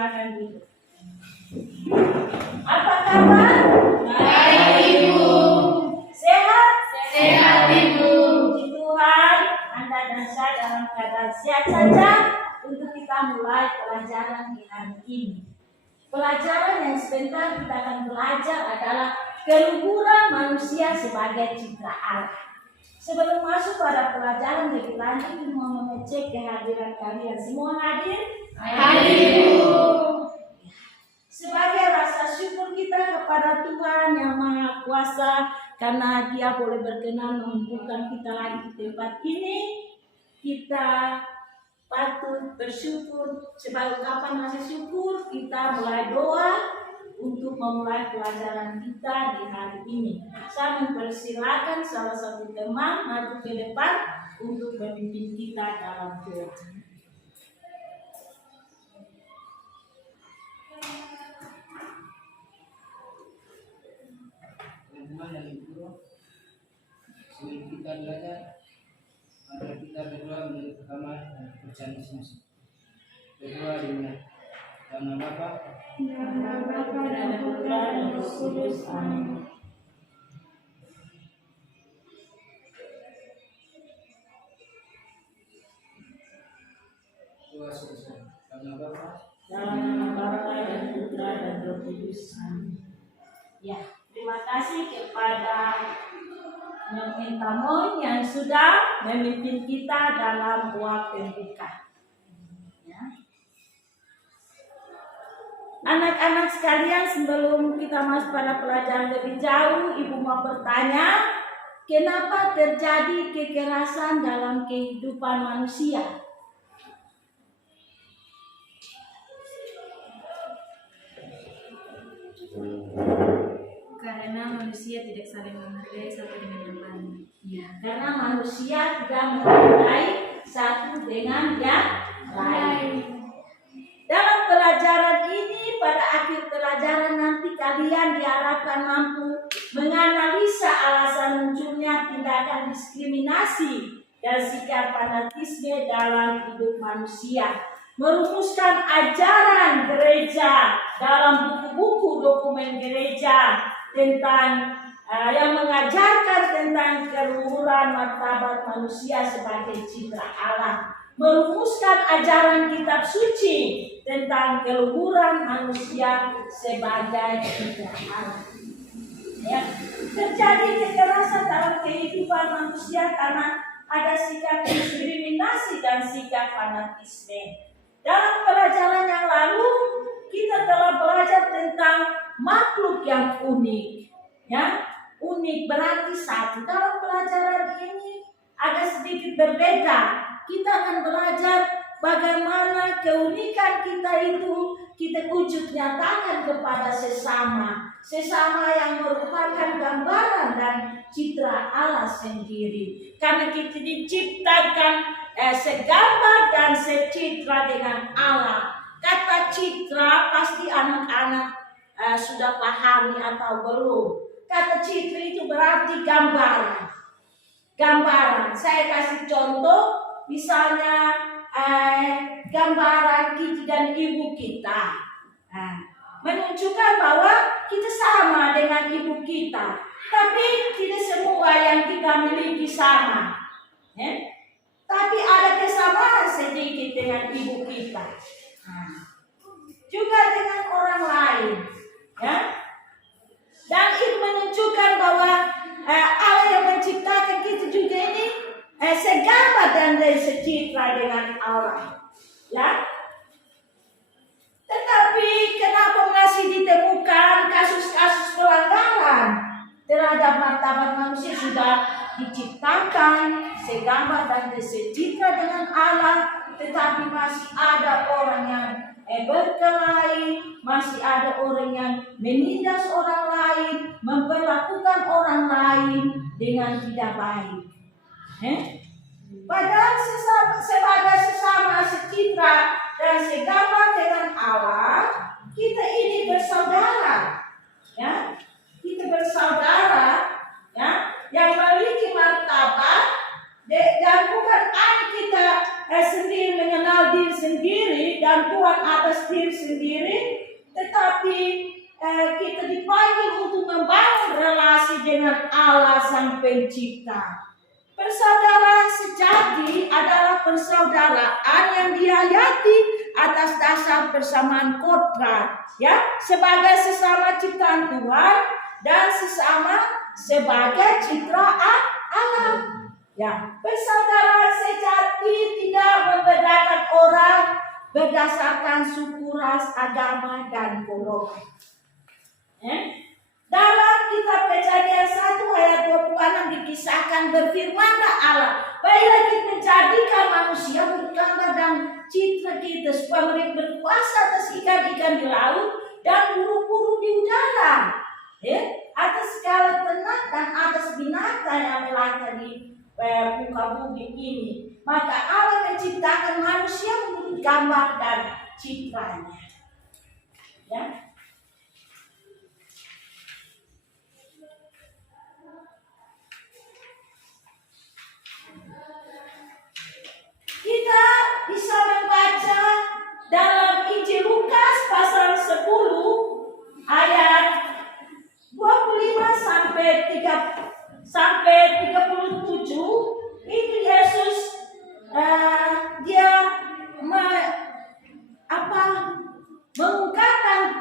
Silakan duduk. Apa kabar? Baik, Ibu. Sehat? Sehat, Ibu. Puji Tuhan, Anda dan saya dalam keadaan sehat saja untuk kita mulai pelajaran di hari ini. Pelajaran yang sebentar kita akan belajar adalah keluhuran manusia sebagai citra Allah. Sebelum masuk pada pelajaran lebih lanjut, kita mau mengecek kehadiran kalian. Semua hadir? Hadir, Ibu. Sebagai rasa syukur kita kepada Tuhan yang Maha Kuasa karena Dia boleh berkenan mengumpulkan kita lagi di tempat ini, kita patut bersyukur. Sebagai ungkapan rasa syukur, kita mulai doa untuk memulai pelajaran kita di hari ini. Saya mempersilakan salah satu teman maju ke depan untuk memimpin kita dalam doa. Teman-teman dan ibu, sebelum kita belajar, mari kita berdoa menurut agama dan kepercayaan masing-masing. Berdoa dengan nama Bapa, Dan Putra dan Roh Kudus. Amin. doa selesai. Nama Bapa, Dalam nama Bapa dan Putra dan Roh Kudus. Amin. Ya, terima kasih kepada Minta Moon yang sudah memimpin kita dalam doa pembuka. Ya. Anak-anak sekalian, sebelum kita masuk pada pelajaran lebih jauh, Ibu mau bertanya, kenapa terjadi kekerasan dalam kehidupan manusia? Karena manusia tidak saling menghargai satu dengan yang lain. Ya, karena manusia tidak menghargai satu dengan yang lain. Dalam pelajaran ini, pada akhir pelajaran nanti kalian diharapkan mampu menganalisa alasan munculnya tindakan diskriminasi dan sikap fanatisme dalam hidup manusia. Merumuskan ajaran gereja dalam buku-buku dokumen gereja tentang yang mengajarkan tentang keluhuran martabat manusia sebagai citra Allah. Merumuskan ajaran kitab suci tentang keluhuran manusia sebagai citra Allah. Ya, terjadi kekerasan dalam kehidupan manusia karena ada sikap diskriminasi dan sikap fanatisme. Dalam pelajaran yang lalu kita telah belajar tentang makhluk yang unik, ya, unik berarti satu. Dalam pelajaran ini agak sedikit berbeda. Kita akan belajar bagaimana keunikan kita itu kita wujud nyatakan kepada sesama yang merupakan gambaran dan citra Allah sendiri. Karena kita diciptakan segambar dan secitra dengan Allah. Kata citra pasti anak-anak sudah pahami atau belum. Kata citra itu berarti gambaran. Gambaran. Saya kasih contoh, misalnya gambaran kita dan ibu kita. Menunjukkan bahwa kita sama dengan ibu kita. Tapi tidak semua yang kita miliki sama. Tapi ada kesamaan sedikit dengan ibu kita. Juga dengan orang lain. Ya. Dan itu menunjukkan bahwa Allah yang menciptakan kita juga ini segambar dan secitra dengan Allah. Ya. Tetapi kenapa masih ditemukan kasus-kasus pelanggaran terhadap martabat manusia? Sudah diciptakan segambar dan secitra dengan Allah, tetapi masih ada orang yang berkelahi, masih ada orang yang menindas orang lain, memperlakukan orang lain dengan tidak baik. Padahal sebagai sesama secitra dan segambar dengan Allah, kita ini bersaudara, ya, kita bersaudara, ya, yang memiliki martabat dan bukan kita sendiri mengenal diri sendiri dan penentuan atas diri sendiri, tetapi kita dipanggil untuk membangun relasi dengan Allah Sang Pencipta. Persaudaraan sejati adalah persaudaraan yang dihayati atas dasar persamaan kodrat, ya, sebagai sesama ciptaan Tuhan dan sesama sebagai citra Allah. Ya, persaudaraan sejati tidak membedakan orang berdasarkan suku, ras, agama, dan golongan. Dalam kitab Kejadian 1 ayat 26 dikisahkan, berfirmanlah Allah, baiklah kita menjadikan manusia bergambar dan citra kita supaya mereka berkuasa atas ikan-ikan di laut dan burung-burung di udara, atas segala ternak dan atas binatang yang melata di muka bumi ini. Maka Allah menciptakan manusia menurut gambar dan citranya. Ya. Kita bisa membaca dalam Injil Lukas pasal 10 ayat 25 sampai 37. Itu Yesus dia mengungkapkan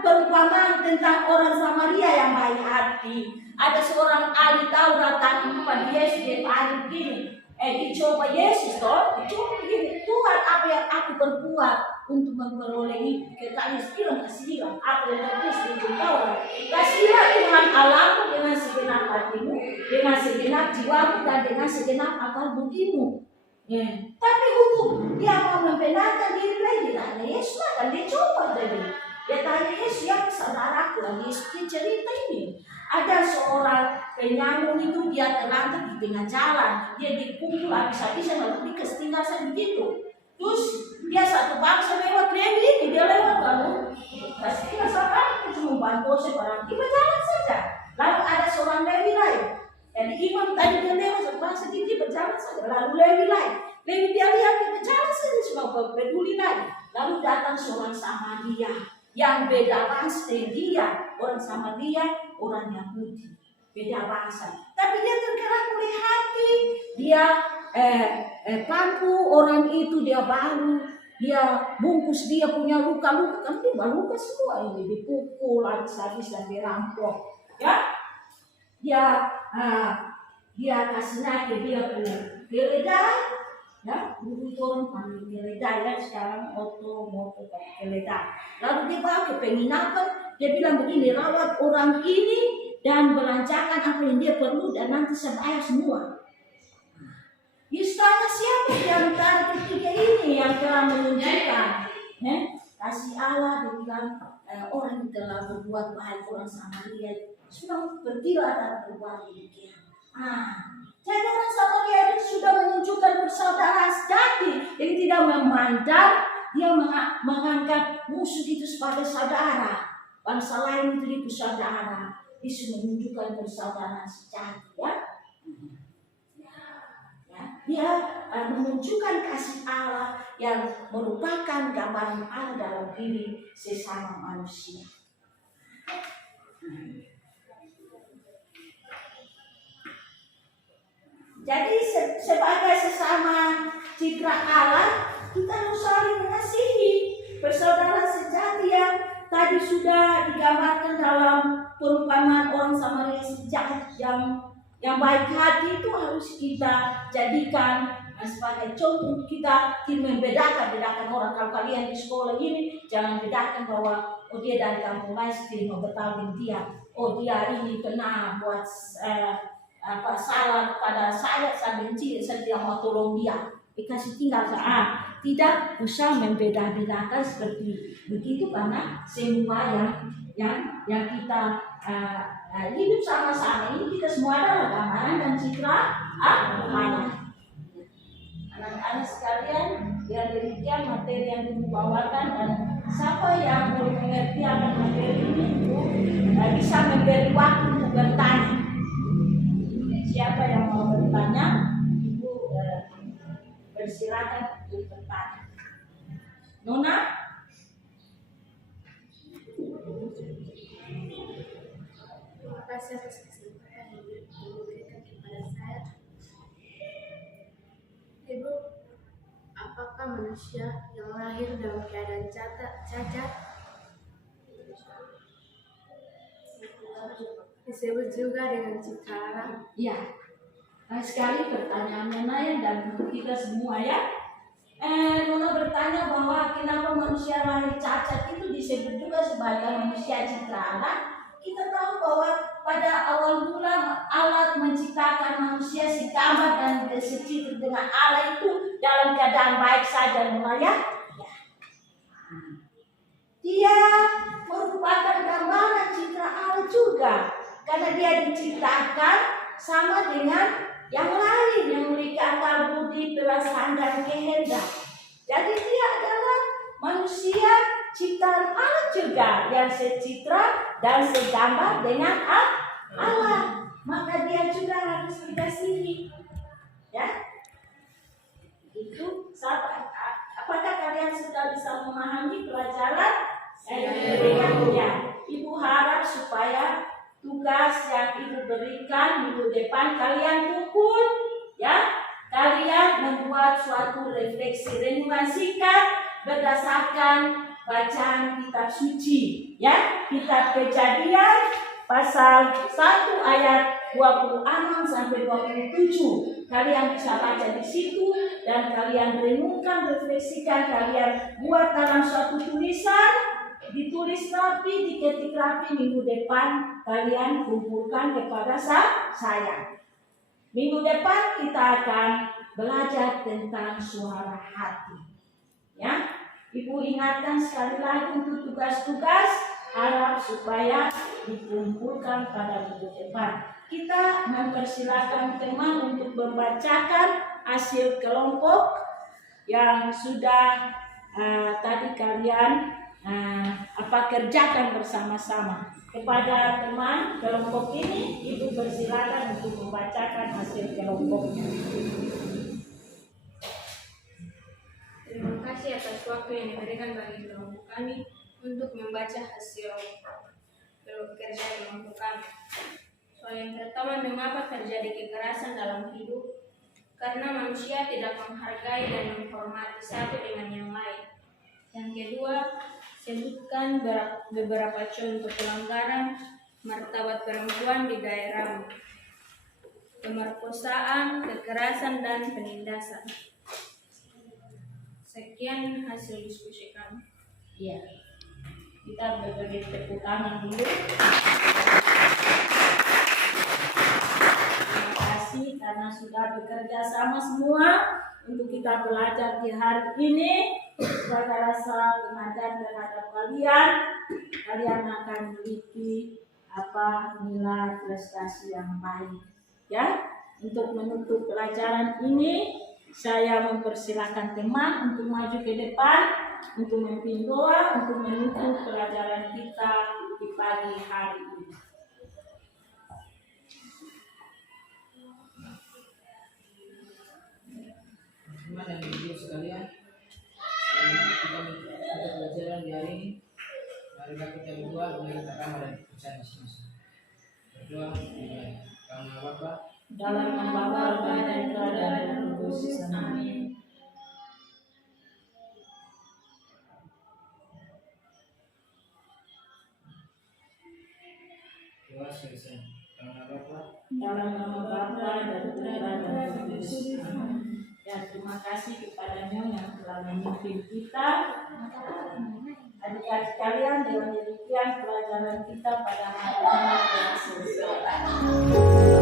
perumpamaan tentang orang Samaria yang baik hati. Ada seorang ahli Taurat tanya kepada Yesus, dia tanya begini, dicoba Yesus toh, dicoba begini, Tuhan apa yang aku berbuat untuk memperoleh hidup? Katanya kasihilah apa yang tertulis di Taurat. Kasihilah Tuhan Allahmu dengan segenap hatimu, dengan segenap jiwamu, dan dengan segenap akal budimu. Tapi untuk dia mau membenarkan diri lagi, tanya Yesus, dan dia coba tadi. Dia tanya Yesus, yang saudaraku, dan Yesus cerita ini. Ada seorang penyamun itu, dia terlantar di tengah jalan, dia dipukul habis-habisan, lalu tinggal begitu. Terus dia satu bangsa lewat Lewi, dia lewat lalu kasih tinggal sama, cuma bantu seorang, dia berjalan saja. Lalu ada seorang Lewi lain, jadi imam tadi dia lewat satu bangsa, dia berjalan saja. Lalu Lewi lain, Lewi dia lihat dia berjalan saja, cuma peduli lain. Lalu datang seorang Samaria yang beda bangsa dengan dia, orang Samaria, orang Yahudi, beda bangsa. Tapi dia tergerak oleh hati, dia pangku orang itu, dia baru, dia bungkus dia punya luka-luka, kan dia luka semua ini, dipukul habis-habis dan dirampok, ya. Dia kasih naik dia punya keledai, ya, dulu itu orang panggil keledai, ya, sekarang moto keledai. Lalu dia bawa ke penginapan, dia bilang begini, rawat orang ini dan belanjakan apa yang dia perlu dan nanti saya bayar semua. Yesus tanya, siapa di antara ketiga ini yang telah menunjukkan kasih Allah? Dia bilang orang yang telah berbuat baik, orang Samaria sudah bergila dan berbuat demikian. Jadi orang Samaria itu sudah menunjukkan persaudaraan sejati yang tidak memandang, dia menganggap musuh itu sebagai saudara, bangsa lain itu saudara. Yesus menunjukkan persaudaraan sejati, ya. Dia menunjukkan kasih Allah yang merupakan gambaran Allah dalam diri sesama manusia. Jadi sebagai sesama citra Allah, kita harus saling mengasihi. Persaudaraan sejati yang tadi sudah digambarkan dalam perumpamaan orang Samaria sejati yang baik hati itu harus kita jadikan sebagai contoh untuk kita membedakan orang. Kalau kalian di sekolah ini jangan bedakan bahwa dia dari kampung lain mau bertahun dia, dia ini pernah buat salah pada saya benci, saya tidak mau tolong dia, dikasih tinggal saat. Tidak usah membeda-bedakan seperti begitu, karena semua yang kita hidup sama-sama ini, kita semua adalah gambaran dan citra Allah. Anak-anak sekalian, yang demikian materi yang dibawakan, dan siapa yang belum mengerti akan materi ini itu bisa memberi waktu untuk bertanya. Siapa yang mau bertanya, Ibu bersilakan untuk bertanya. Nona? manusia yang lahir dalam keadaan cacat disebut juga dengan cipta Allah. Ya, nah, sekali pertanyaannya Naya dan untuk kita semua ya. Nona bertanya bahwa kenapa manusia lahir cacat itu disebut juga sebagai manusia cipta Allah. Kita tahu bahwa pada awal mula Allah menciptakan manusia sekamar dan secitra dengan Allah itu dalam keadaan baik saja, Nona ya. Dia merupakan gambaran cipta Allah juga. Karena dia diciptakan sama dengan yang lain yang memiliki akal budi, perasaan dan kehendak. Jadi dia adalah manusia ciptaan Allah juga yang secitra dan segambar dengan Allah. Maka dia juga harus dikasihi. Ya, itu apakah kalian sudah bisa memahami pelajaran yang diberikannya? Ibu harap supaya tugas yang Ibu berikan minggu depan kalian kumpul, ya. Kalian membuat suatu refleksi renungan singkat berdasarkan bacaan kitab suci, ya. Kitab Kejadian pasal 1 ayat 26 sampai 27. Kalian bisa baca di situ dan kalian renungkan, refleksikan, kalian buat dalam suatu tulisan. Ditulis rapi, diketik rapi, minggu depan kalian kumpulkan kepada saya. Minggu depan kita akan belajar tentang suara hati. Ya, Ibu ingatkan sekali lagi untuk tugas-tugas, harap supaya dikumpulkan pada minggu depan. Kita mempersilakan teman untuk membacakan hasil kelompok yang sudah tadi kalian kerjakan bersama-sama. Kepada teman kelompok ini, Ibu persilakan untuk membacakan hasil kelompoknya. Terima kasih atas waktu yang diberikan bagi kelompok kami untuk membaca hasil kerja kelompok kami. Soal yang pertama, mengapa terjadi kekerasan dalam hidup? Karena manusia tidak menghargai dan menghormati satu dengan yang lain. Yang kedua, sebutkan beberapa contoh pelanggaran martabat perempuan di daerahmu. Pemerkosaan, kekerasan, dan penindasan. Sekian hasil diskusi kami. Iya. Kita beri tepuk tangan dulu. Terima kasih karena sudah bekerja sama semua untuk kita belajar di hari ini. Saya rasa pengajaran terhadap kalian akan memiliki nilai prestasi yang baik. Ya, untuk menutup pelajaran ini, saya mempersilahkan teman untuk maju ke depan, untuk memimpin doa, untuk menutup pelajaran kita di pagi hari ini. Teman yang dihidup sekalian, kita untuk pelajaran di hari ini, marilah kita berdoa dengan kamar dan percaya masing-masing. Berdoa dimulai. Karena Bapa Dalam nama Bapa dan Putra dan Roh Kudus. Amin. doa selesai. Karena Bapa Dalam nama Bapa dan Putra dan Roh Kudus. Amin. Ya, terima kasih kepadanya yang telah memimpin kita. Adik-adik kalian, dengan demikian pelajaran kita pada hari ini telah selesai.